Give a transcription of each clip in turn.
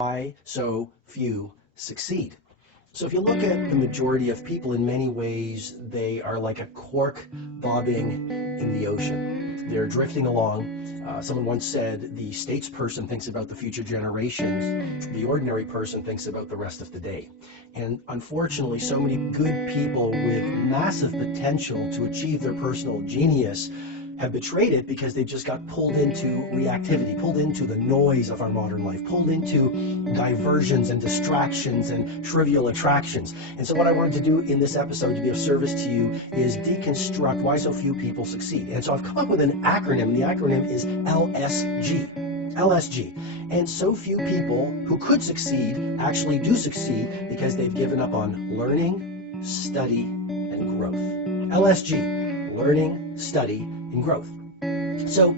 why so few succeed. So if you look at the majority of people, in many ways, they are like a cork bobbing in the ocean. They're drifting along. Someone once said, the statesperson thinks about the future generations, the ordinary person thinks about the rest of the day. And unfortunately, so many good people with massive potential to achieve their personal genius have betrayed it because they just got pulled into reactivity, pulled into the noise of our modern life, pulled into diversions and distractions and trivial attractions. And so what I wanted to do in this episode to be of service to you is deconstruct why so few people succeed. And so I've come up with an acronym. The acronym is LSG. LSG. And so few people who could succeed actually do succeed because they've given up on learning, study, and growth. LSG, learning, study, and growth. So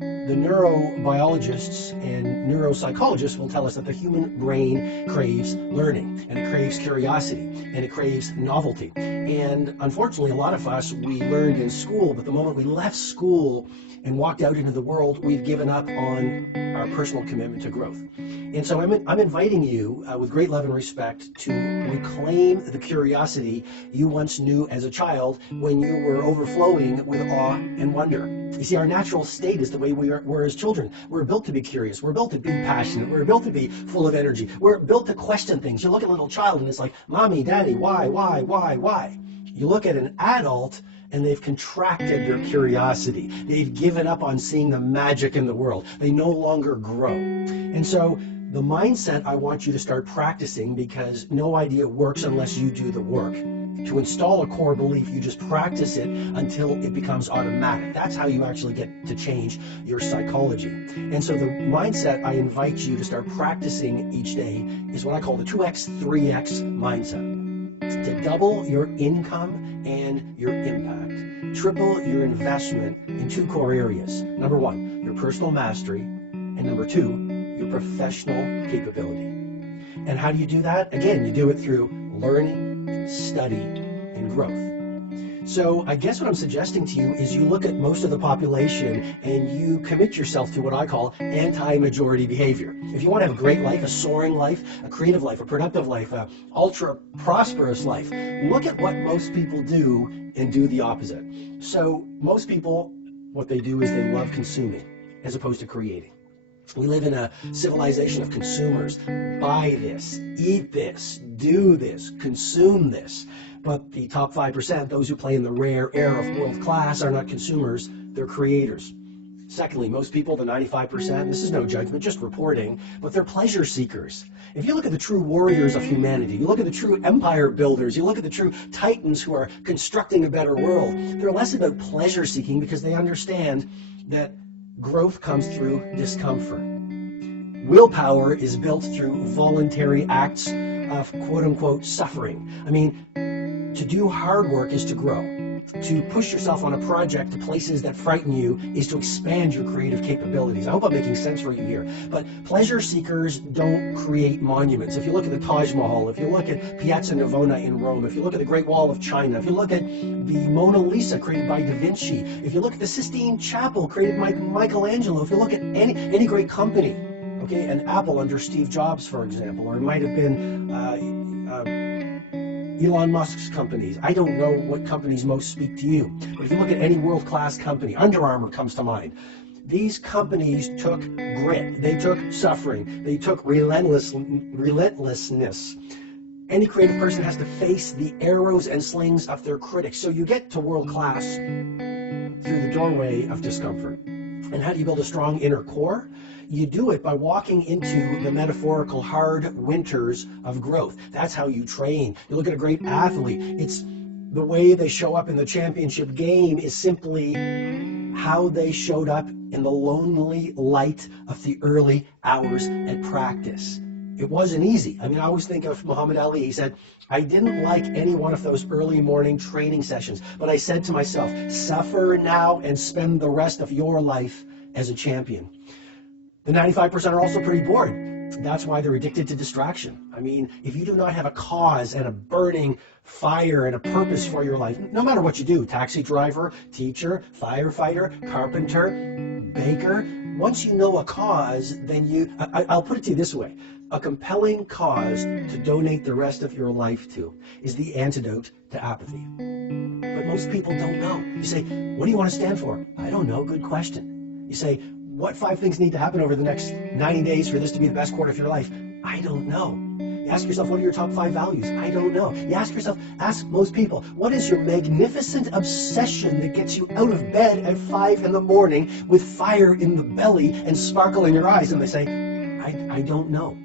the neurobiologists and neuropsychologists will tell us that the human brain craves learning, and it craves curiosity, and it craves novelty. And unfortunately, a lot of us, we learned in school, but the moment we left school and walked out into the world, we've given up on our personal commitment to growth. And so I'm inviting you with great love and respect to reclaim the curiosity you once knew as a child when you were overflowing with awe and wonder. You see, our natural state is the way we're as children. We're built to be curious. We're built to be passionate. We're built to be full of energy. We're built to question things. You look at a little child and it's like, Mommy, Daddy, why? You look at an adult and they've contracted their curiosity. They've given up on seeing the magic in the world. They no longer grow. And so the mindset I want you to start practicing, because no idea works unless you do the work. To install a core belief, you just practice it until it becomes automatic. That's how you actually get to change your psychology. And so the mindset I invite you to start practicing each day is what I call the 2x, 3x mindset. To double your income and your impact. Triple your investment in two core areas. Number one, your personal mastery, and number two, your professional capability. And how do you do that? Again, you do it through learning, study, and growth. So I guess what I'm suggesting to you is you look at most of the population and you commit yourself to what I call anti-majority behavior. If you want to have a great life, a soaring life, a creative life, a productive life, a ultra-prosperous life, look at what most people do and do the opposite. So most people, what they do is they love consuming as opposed to creating. We live in a civilization of consumers. Buy this, eat this, do this, consume this. But the top 5%, those who play in the rare air of world class, are not consumers, they're creators. Secondly, most people, the 95%, this is no judgment, just reporting, but they're pleasure seekers. If you look at the true warriors of humanity, you look at the true empire builders, you look at the true titans who are constructing a better world, they're less about pleasure seeking because they understand that growth comes through discomfort. Willpower is built through voluntary acts of quote-unquote suffering. I mean, to do hard work is to grow. To push yourself on a project to places that frighten you is to expand your creative capabilities. I hope I'm making sense for you here. But pleasure seekers don't create monuments. If you look at the Taj Mahal, if you look at Piazza Navona in Rome, if you look at the Great Wall of China, if you look at the Mona Lisa created by Da Vinci, if you look at the Sistine Chapel created by Michelangelo, if you look at any great company, okay, an Apple under Steve Jobs, for example, or it might have been Elon Musk's companies. I don't know what companies most speak to you, but if you look at any world-class company, Under Armour comes to mind. These companies took grit, they took suffering, they took relentlessness. Any creative person has to face the arrows and slings of their critics. So you get to world-class through the doorway of discomfort. And how do you build a strong inner core? You do it by walking into the metaphorical hard winters of growth. That's how you train. You look at a great athlete. It's the way they show up in the championship game is simply how they showed up in the lonely light of the early hours at practice. It wasn't easy. I mean, I always think of Muhammad Ali. He said, I didn't like any one of those early morning training sessions, but I said to myself, suffer now and spend the rest of your life as a champion. The 95% are also pretty bored. That's why they're addicted to distraction. I mean, if you do not have a cause and a burning fire and a purpose for your life, no matter what you do, taxi driver, teacher, firefighter, carpenter, baker, once you know a cause, then I'll put it to you this way. A compelling cause to donate the rest of your life to is the antidote to apathy. But most people don't know. You say, what do you want to stand for? I don't know. Good question. You say, what 5 things need to happen over the next 90 days for this to be the best quarter of your life? I don't know. You ask yourself, what are your top 5 values? I don't know. You ask yourself, ask most people, what is your magnificent obsession that gets you out of bed at 5 in the morning with fire in the belly and sparkle in your eyes? And they say, I don't know.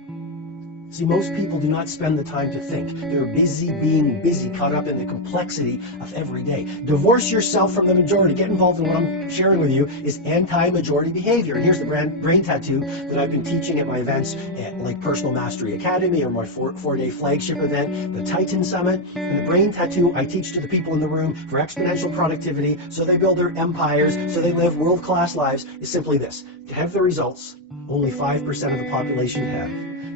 See, most people do not spend the time to think. They're busy being busy, caught up in the complexity of every day. Divorce yourself from the majority. Get involved in what I'm sharing with you is anti-majority behavior. And here's the brain tattoo that I've been teaching at my events at like Personal Mastery Academy or my 4-day flagship event, the Titan Summit. And the brain tattoo I teach to the people in the room for exponential productivity so they build their empires, so they live world-class lives is simply this. To have the results only 5% of the population have,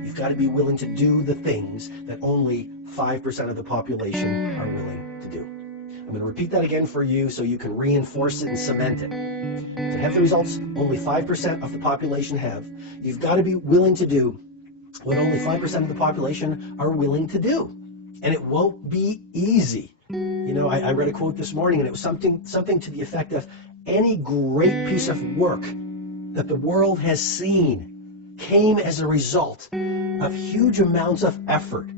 you've got to be willing to do the things that only 5% of the population are willing to do. I'm going to repeat that again for you so you can reinforce it and cement it. To have the results only 5% of the population have, you've got to be willing to do what only 5% of the population are willing to do. And it won't be easy. You know, I read a quote this morning and it was something to the effect of, any great piece of work that the world has seen came as a result of huge amounts of effort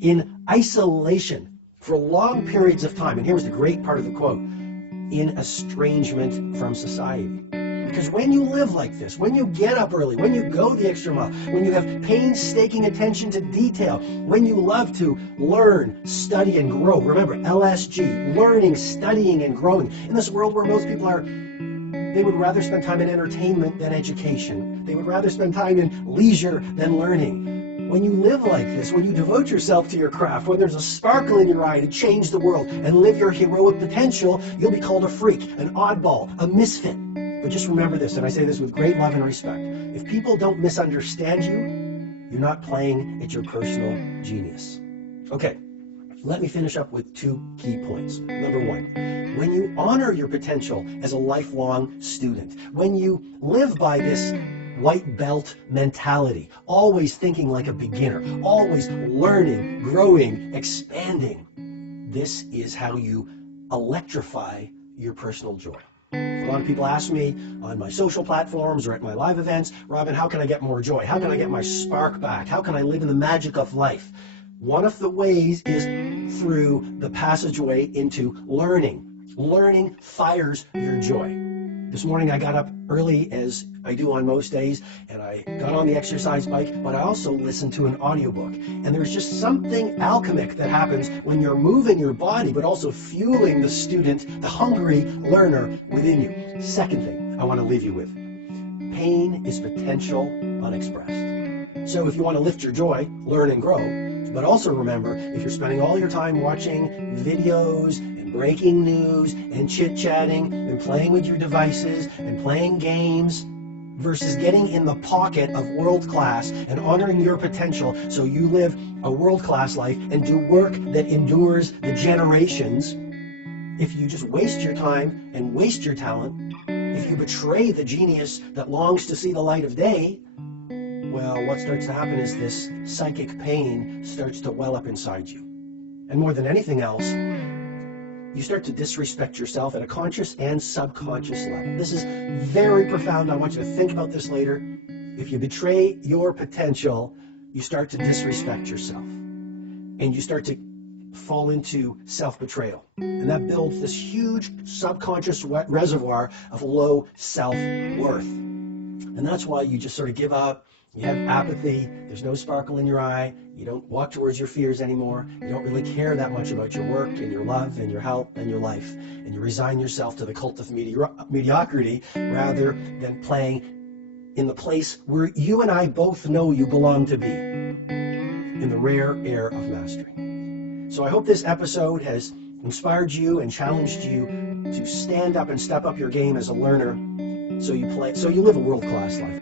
in isolation for long periods of time. And here's the great part of the quote: in estrangement from society. Because when you live like this, when you get up early, when you go the extra mile, when you have painstaking attention to detail, when you love to learn, study, and grow. Remember, LSG, learning, studying, and growing. In this world where most people are, they would rather spend time in entertainment than education. They would rather spend time in leisure than learning. When you live like this, when you devote yourself to your craft, when there's a sparkle in your eye to change the world and live your heroic potential, you'll be called a freak, an oddball, a misfit. But just remember this, and I say this with great love and respect. If people don't misunderstand you, you're not playing at your personal genius. Okay, let me finish up with 2 key points. Number 1, when you honor your potential as a lifelong student, when you live by this white belt mentality, always thinking like a beginner, always learning, growing, expanding, this is how you electrify your personal joy. A lot of people ask me on my social platforms or at my live events, Robin, how can I get more joy? How can I get my spark back? How can I live in the magic of life? One of the ways is through the passageway into learning. Learning fires your joy. This morning I got up early, as I do on most days, and I got on the exercise bike, but I also listened to an audiobook. And there's just something alchemic that happens when you're moving your body, but also fueling the student, the hungry learner within you. Second thing I want to leave you with. Pain is potential unexpressed. So if you want to lift your joy, learn and grow, but also remember, if you're spending all your time watching videos and breaking news and chit-chatting and playing with your devices and playing games versus getting in the pocket of world-class and honoring your potential so you live a world-class life and do work that endures the generations, if you just waste your time and waste your talent, if you betray the genius that longs to see the light of day, well, what starts to happen is this psychic pain starts to well up inside you. And more than anything else, you start to disrespect yourself at a conscious and subconscious level. This is very profound. I want you to think about this later. If you betray your potential, you start to disrespect yourself. And you start to fall into self-betrayal. And that builds this huge subconscious reservoir of low self-worth. And that's why you just sort of give up. You have apathy, there's no sparkle in your eye, you don't walk towards your fears anymore, you don't really care that much about your work and your love and your health and your life, and you resign yourself to the cult of mediocrity rather than playing in the place where you and I both know you belong to be, in the rare air of mastery. So I hope this episode has inspired you and challenged you to stand up and step up your game as a learner so you live a world-class life.